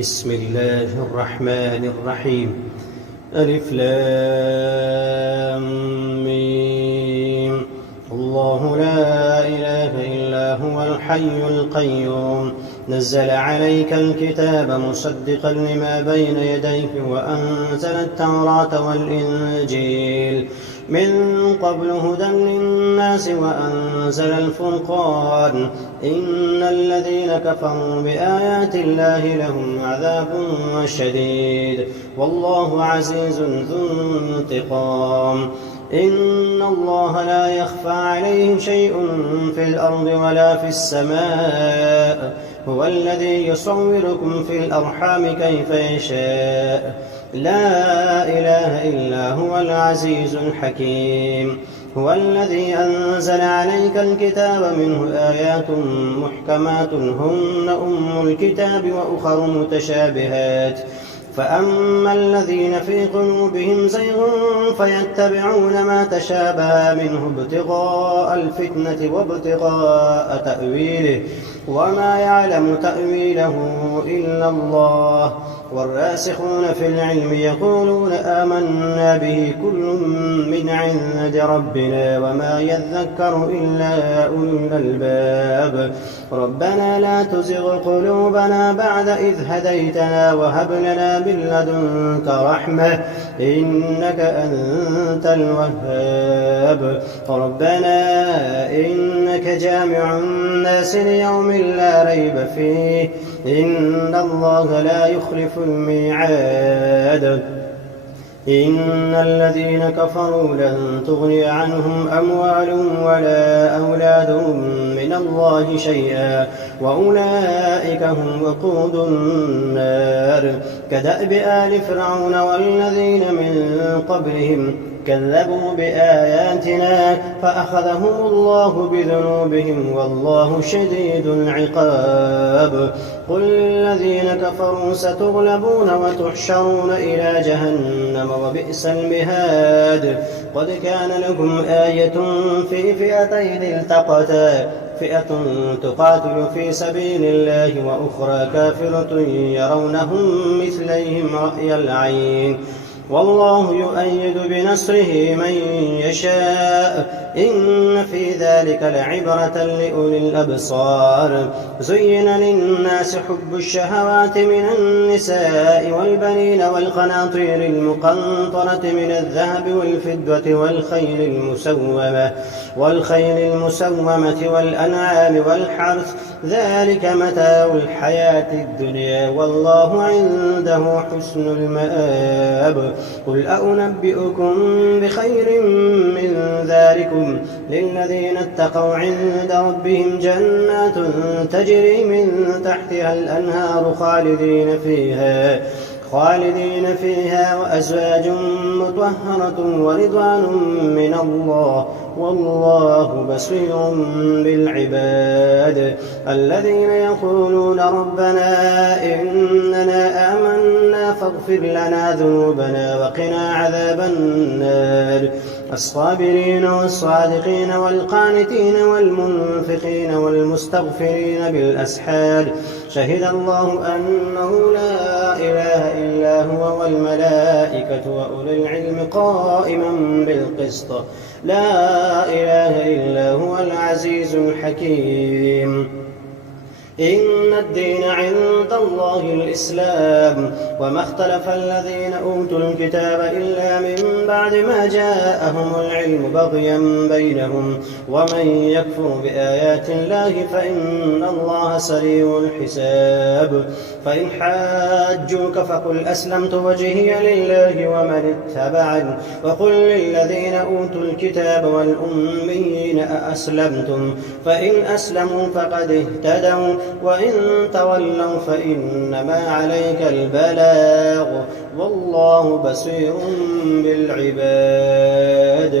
بسم الله الرحمن الرحيم. ألف لام ميم. الله لا إله إلا هو الحي القيوم نزل عليك الكتاب مصدقا لما بين يديه وأنزل التوراة والإنجيل من قبل هدى للناس وأنزل الفرقان إن الذين كفروا بآيات الله لهم عذاب شديد والله عزيز ذو انتقام. إن الله لا يخفى عليه شيء في الأرض ولا في السماء هو الذي يصوركم في الأرحام كيف يشاء لا إله إلا هو العزيز الحكيم. هو الذي أنزل عليك الكتاب منه آيات محكمات هن أم الكتاب وأخر متشابهات فأما الذين في قلوبهم زيغ فيتبعون ما تشابه منه ابتغاء الفتنة وابتغاء تأويله وما يعلم تأويله إلا الله والراسخون في العلم يقولون آمنا به كل من عند ربنا وما يذكر إلا أولو الألباب. ربنا لا تزغ قلوبنا بعد إذ هديتنا وهب لنا من لدنك رحمة إنك أنت الوهاب. ربنا إنك جامع الناس ليوم لا ريب فيه إن الله لا يخلف الميعاد. إن الذين كفروا لن تغني عنهم أموالهم ولا أولادهم من الله شيئا وأولئك هم وقود النار كدأب آل فرعون والذين من قبلهم كذبوا بآياتنا فأخذهم الله بذنوبهم والله شديد العقاب. قل للذين كفروا ستغلبون وتحشرون إلى جهنم وبئس المهاد. قد كان لكم آية في فئتين التقتا فئة تقاتل في سبيل الله وأخرى كافرة يرونهم مثليهم رأي العين والله يؤيد بنصره من يشاء إن في ذلك لعبرة لأولي الأبصار. زين للناس حب الشهوات من النساء والبنين والقناطير المقنطرة من الذهب والفضة والخيل المسومة والأنعام والحرث ذلك متاع الحياة الدنيا والله عنده حسن المآب. قل أنبئكم بخير من ذلكم للذين اتقوا عند ربهم جنات تجري من تحتها الأنهار خالدين فيها وأزواج مطهرة ورضوان من الله والله بصير بالعباد. الذين يقولون ربنا إننا آمنا فاغفر لنا ذنوبنا وقنا عذاب النار. الصابرين والصادقين والقانتين والمنفقين والمستغفرين بالأسحار شهد الله أنه لا إله إلا هو والملائكة وأولو العلم قائما بالقسط لا إله إلا هو العزيز الحكيم. إن الدين عند الله الإسلام وما اختلف الذين أوتوا الكتاب إلا من بعد ما جاءهم العلم بغيا بينهم ومن يكفر بآيات الله فإن الله سريع الحساب. فإن حاجوك فقل أسلمت وجهي لله ومن اتبعني وقل للذين أوتوا الكتاب والأميين أأسلمتم فإن أسلموا فقد اهتدوا وإن تولوا فإنما عليك البلاغ والله بصير بالعباد.